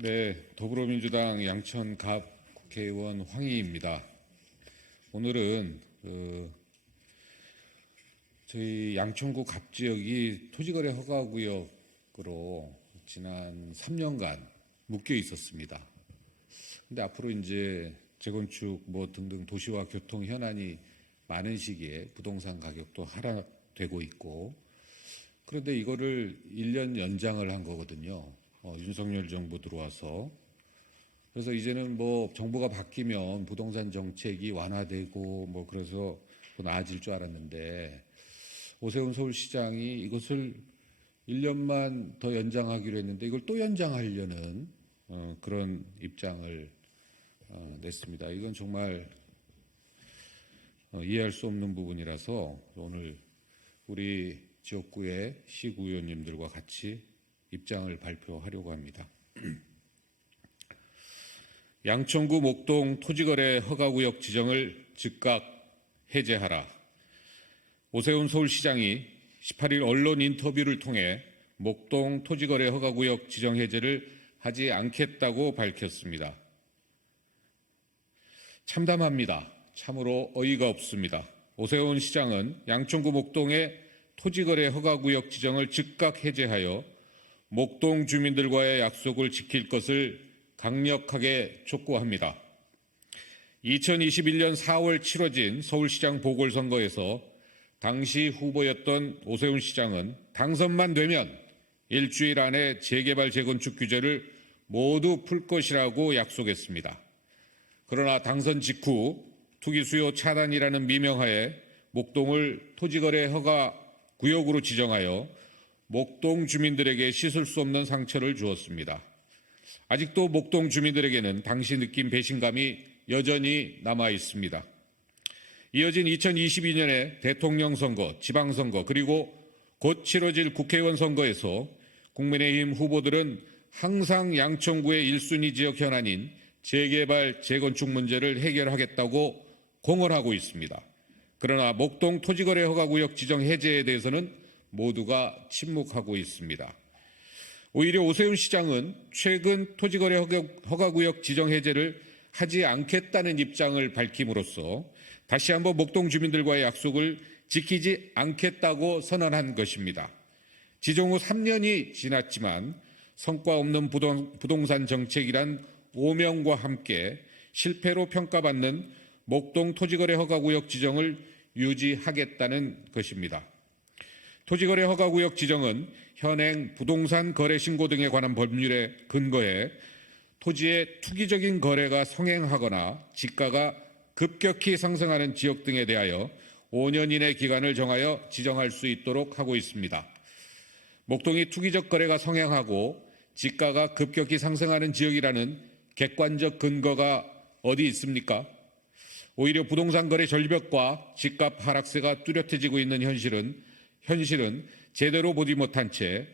네, 더불어민주당 양천갑 국회의원 황희입니다. 오늘은 저희 양천구 갑 지역이 토지거래 허가구역으로 지난 3년간 묶여 있었습니다. 근데 앞으로 이제 재건축 등등 도시화 교통 현안이 많은 시기에 부동산 가격도 하락되고 있고, 그런데 이거를 1년 연장을 한 거거든요. 윤석열 정부 들어와서. 그래서 이제는 정부가 바뀌면 부동산 정책이 완화되고 그래서 나아질 줄 알았는데, 오세훈 서울시장이 이것을 1년만 더 연장하기로 했는데 이걸 또 연장하려는 그런 입장을 냈습니다. 이건 정말 이해할 수 없는 부분이라서 오늘 우리 지역구의 시구의원님들과 같이 입장을 발표하려고 합니다. 양천구 목동 토지거래 허가구역 지정을 즉각 해제하라. 오세훈 서울시장이 18일 언론 인터뷰를 통해 목동 토지거래 허가구역 지정 해제를 하지 않겠다고 밝혔습니다. 참담합니다. 참으로 어이가 없습니다. 오세훈 시장은 양천구 목동의 토지거래 허가구역 지정을 즉각 해제하여 목동 주민들과의 약속을 지킬 것을 강력하게 촉구합니다. 2021년 4월 치러진 서울시장 보궐선거에서 당시 후보였던 오세훈 시장은 당선만 되면 일주일 안에 재개발 재건축 규제를 모두 풀 것이라고 약속했습니다. 그러나 당선 직후 투기 수요 차단이라는 미명하에 목동을 토지거래 허가 구역으로 지정하여 목동 주민들에게 씻을 수 없는 상처를 주었습니다. 아직도 목동 주민들에게는 당시 느낀 배신감이 여전히 남아 있습니다. 이어진 2022년의 대통령 선거, 지방선거, 그리고 곧 치러질 국회의원 선거에서 국민의힘 후보들은 항상 양천구의 1순위 지역 현안인 재개발, 재건축 문제를 해결하겠다고 공언하고 있습니다. 그러나 목동 토지거래 허가구역 지정 해제에 대해서는 모두가 침묵하고 있습니다. 오히려 오세훈 시장은 최근 토지거래 허가구역 지정 해제를 하지 않겠다는 입장을 밝힘으로써 다시 한번 목동 주민들과의 약속을 지키지 않겠다고 선언한 것입니다. 지정 후 3년이 지났지만 성과 없는 부동산 정책이란 오명과 함께 실패로 평가받는 목동 토지거래 허가구역 지정을 유지하겠다는 것입니다. 토지거래 허가구역 지정은 현행 부동산 거래 신고 등에 관한 법률에 근거해 토지의 투기적인 거래가 성행하거나 지가가 급격히 상승하는 지역 등에 대하여 5년 이내 기간을 정하여 지정할 수 있도록 하고 있습니다. 목동이 투기적 거래가 성행하고 지가가 급격히 상승하는 지역이라는 객관적 근거가 어디 있습니까? 오히려 부동산 거래 절벽과 집값 하락세가 뚜렷해지고 있는 현실은 제대로 보지 못한 채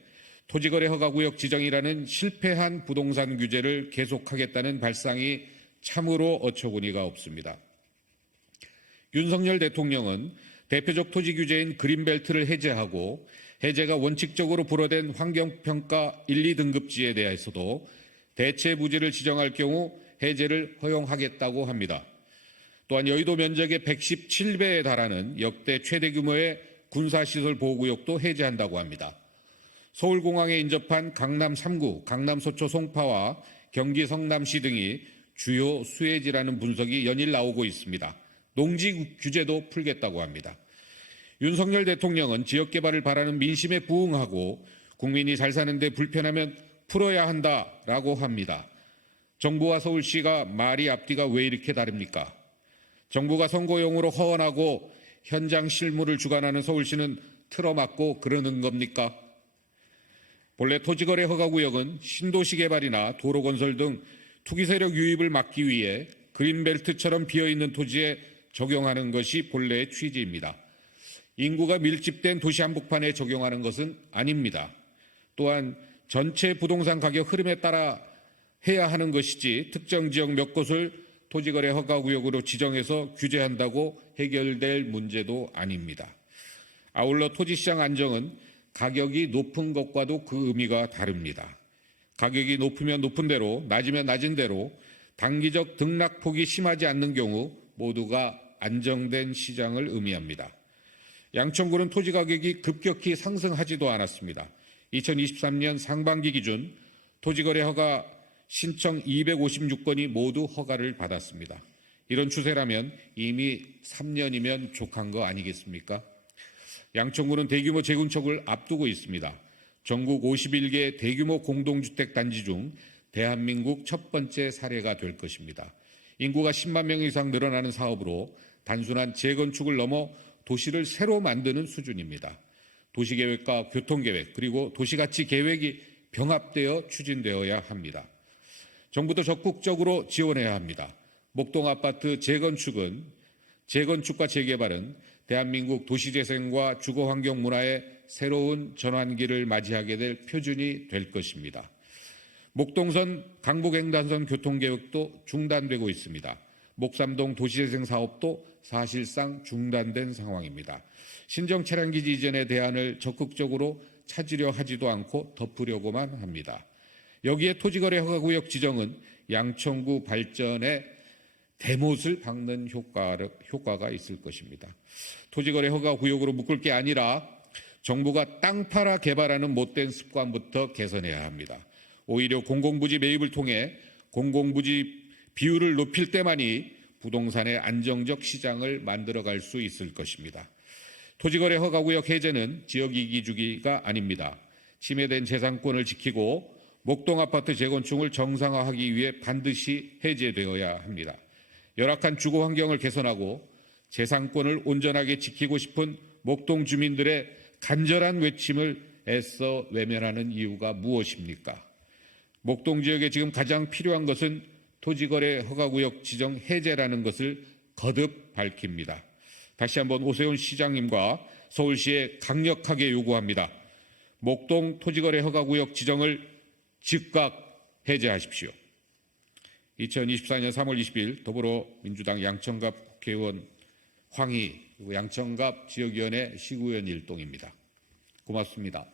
토지거래 허가구역 지정이라는 실패한 부동산 규제를 계속하겠다는 발상이 참으로 어처구니가 없습니다. 윤석열 대통령은 대표적 토지 규제인 그린벨트를 해제하고 해제가 원칙적으로 불어된 환경평가 1, 2등급지에 대해서도 대체 부지를 지정할 경우 해제를 허용하겠다고 합니다. 또한 여의도 면적의 117배에 달하는 역대 최대 규모의 군사시설 보호구역도 해제한다고 합니다. 서울공항에 인접한 강남 3구, 강남 서초 송파와 경기 성남시 등이 주요 수혜지라는 분석이 연일 나오고 있습니다. 농지 규제도 풀겠다고 합니다. 윤석열 대통령은 지역개발을 바라는 민심에 부응하고 국민이 잘 사는 데 불편하면 풀어야 한다라고 합니다. 정부와 서울시가 말이 앞뒤가 왜 이렇게 다릅니까? 정부가 선거용으로 허언하고 현장 실무를 주관하는 서울시는 틀어막고 그러는 겁니까? 본래 토지거래 허가구역은 신도시 개발이나 도로 건설 등 투기 세력 유입을 막기 위해 그린벨트처럼 비어있는 토지에 적용하는 것이 본래의 취지입니다. 인구가 밀집된 도시 한복판에 적용하는 것은 아닙니다. 또한 전체 부동산 가격 흐름에 따라 해야 하는 것이지 특정 지역 몇 곳을 토지거래 허가구역으로 지정해서 규제한다고 해결될 문제도 아닙니다. 아울러 토지시장 안정은 가격이 높은 것과도 그 의미가 다릅니다. 가격이 높으면 높은 대로, 낮으면 낮은 대로 단기적 등락폭이 심하지 않는 경우 모두가 안정된 시장을 의미합니다. 양천구는 토지 가격이 급격히 상승하지도 않았습니다. 2023년 상반기 기준 토지거래 허가 신청 256건이 모두 허가를 받았습니다. 이런 추세라면 이미 3년이면 족한 거 아니겠습니까? 양천구는 대규모 재건축을 앞두고 있습니다. 전국 51개 대규모 공동주택 단지 중 대한민국 첫 번째 사례가 될 것입니다. 인구가 10만 명 이상 늘어나는 사업으로 단순한 재건축을 넘어 도시를 새로 만드는 수준입니다. 도시계획과 교통계획 그리고 도시가치 계획이 병합되어 추진되어야 합니다. 정부도 적극적으로 지원해야 합니다. 목동 아파트 재건축과 재개발은 대한민국 도시재생과 주거환경 문화의 새로운 전환기를 맞이하게 될 표준이 될 것입니다. 목동선 강북횡단선 교통계획도 중단되고 있습니다. 목삼동 도시재생 사업도 사실상 중단된 상황입니다. 신정 차량기지 이전의 대안을 적극적으로 찾으려 하지도 않고 덮으려고만 합니다. 여기에 토지거래 허가구역 지정은 양천구 발전에 대못을 박는 효과가 있을 것입니다. 토지거래 허가구역으로 묶을 게 아니라 정부가 땅 팔아 개발하는 못된 습관부터 개선해야 합니다. 오히려 공공부지 매입을 통해 공공부지 비율을 높일 때만이 부동산의 안정적 시장을 만들어갈 수 있을 것입니다. 토지거래 허가구역 해제는 지역이기 주기가 아닙니다. 침해된 재산권을 지키고 목동 아파트 재건축을 정상화하기 위해 반드시 해제되어야 합니다. 열악한 주거 환경을 개선하고 재산권을 온전하게 지키고 싶은 목동 주민들의 간절한 외침을 애써 외면하는 이유가 무엇입니까? 목동 지역에 지금 가장 필요한 것은 토지거래 허가구역 지정 해제라는 것을 거듭 밝힙니다. 다시 한번 오세훈 시장님과 서울시에 강력하게 요구합니다. 목동 토지거래 허가구역 지정을 즉각 해제하십시오. 2024년 3월 20일 더불어민주당 양천갑 국회의원 황희, 양천갑 지역위원회 시구의원 일동입니다. 고맙습니다.